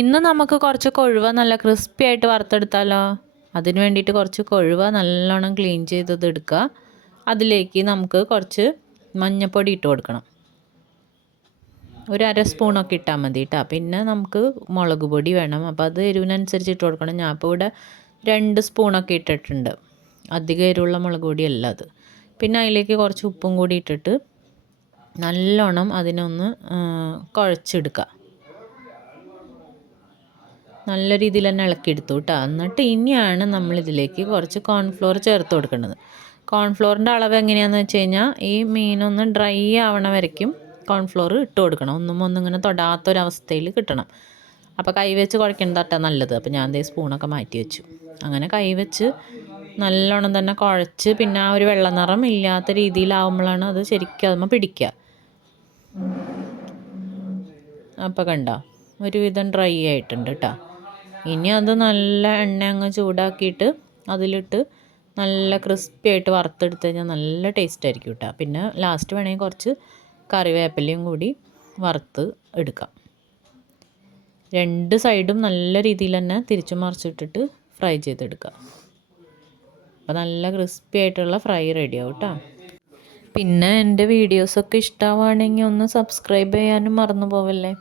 ഇന്ന് നമുക്ക് കുറച്ച് കൊഴുവ നല്ല ക്രിസ്പി ആയിട്ട് വറുത്തെടുത്താലോ? അതിന് വേണ്ടിയിട്ട് കുറച്ച് കൊഴുവ നല്ലോണം ക്ലീൻ ചെയ്തത് എടുക്കുക. അതിലേക്ക് നമുക്ക് കുറച്ച് മഞ്ഞൾപ്പൊടി ഇട്ട് കൊടുക്കണം. ഒരു അര സ്പൂണൊക്കെ ഇട്ടാൽ മതി കേട്ടോ. പിന്നെ നമുക്ക് മുളക് പൊടി വേണം. അപ്പോൾ അത് എരിവിനനുസരിച്ച് ഇട്ട് കൊടുക്കണം. ഞാൻ ഇപ്പോൾ ഇവിടെ 2 സ്പൂണൊക്കെ ഇട്ടിട്ടുണ്ട്. അധികം എരിവുള്ള മുളക് പൊടിയല്ല അത്. പിന്നെ അതിലേക്ക് കുറച്ച് ഉപ്പും കൂടി ഇട്ടിട്ട് നല്ലോണം അതിനൊന്ന് കുഴച്ചെടുക്കുക. നല്ല രീതിയിൽ തന്നെ ഇളക്കിയെടുത്തു കേട്ടോ. എന്നിട്ട് ഇനിയാണ് നമ്മളിതിലേക്ക് കുറച്ച് കോൺഫ്ലോർ ചേർത്ത് കൊടുക്കേണ്ടത്. കോൺഫ്ലോറിൻ്റെ അളവ് എങ്ങനെയാണെന്ന് വെച്ച് കഴിഞ്ഞാൽ ഈ മീനൊന്ന് ഡ്രൈ ആവണ വരയ്ക്കും കോൺഫ്ലോർ ഇട്ട് കൊടുക്കണം. ഒന്നിങ്ങനെ തൊടാത്തൊരവസ്ഥയിൽ കിട്ടണം. അപ്പോൾ കൈവച്ച് കുഴക്കേണ്ടതാട്ടോ നല്ലത്. അപ്പോൾ ഞാൻ ദേ സ്പൂണൊക്കെ മാറ്റി വെച്ചു. അങ്ങനെ കൈവച്ച് നല്ലോണം തന്നെ കുഴച്ച് പിന്നെ ആ ഒരു വെള്ള നിറം ഇല്ലാത്ത രീതിയിലാവുമ്പോഴാണ് അത് ശരിക്കും അതുമ്പോൾ പിടിക്കുക. അപ്പോൾ കണ്ടോ ഒരുവിധം ഡ്രൈ ആയിട്ടുണ്ട് കേട്ടോ. ഇനി അത് നല്ല എണ്ണ അങ്ങ് ചൂടാക്കിയിട്ട് അതിലിട്ട് നല്ല ക്രിസ്പി ആയിട്ട് വറുത്തെടുത്ത് കഴിഞ്ഞാൽ നല്ല ടേസ്റ്റ് ആയിരിക്കും കേട്ടോ. പിന്നെ ലാസ്റ്റ് വേണമെങ്കിൽ കുറച്ച് കറിവേപ്പിലയും കൂടി വറുത്ത് എടുക്കാം. 2 സൈഡും നല്ല രീതിയിൽ തന്നെ തിരിച്ചു മറിച്ചിട്ടിട്ട് ഫ്രൈ ചെയ്തെടുക്കുക. അപ്പോൾ നല്ല ക്രിസ്പി ആയിട്ടുള്ള ഫ്രൈ റെഡിയാവും കേട്ടോ. പിന്നെ എൻ്റെ വീഡിയോസൊക്കെ ഇഷ്ടമാവുകയാണെങ്കിൽ ഒന്ന് സബ്സ്ക്രൈബ് ചെയ്യാനും മറന്നു പോവല്ലേ.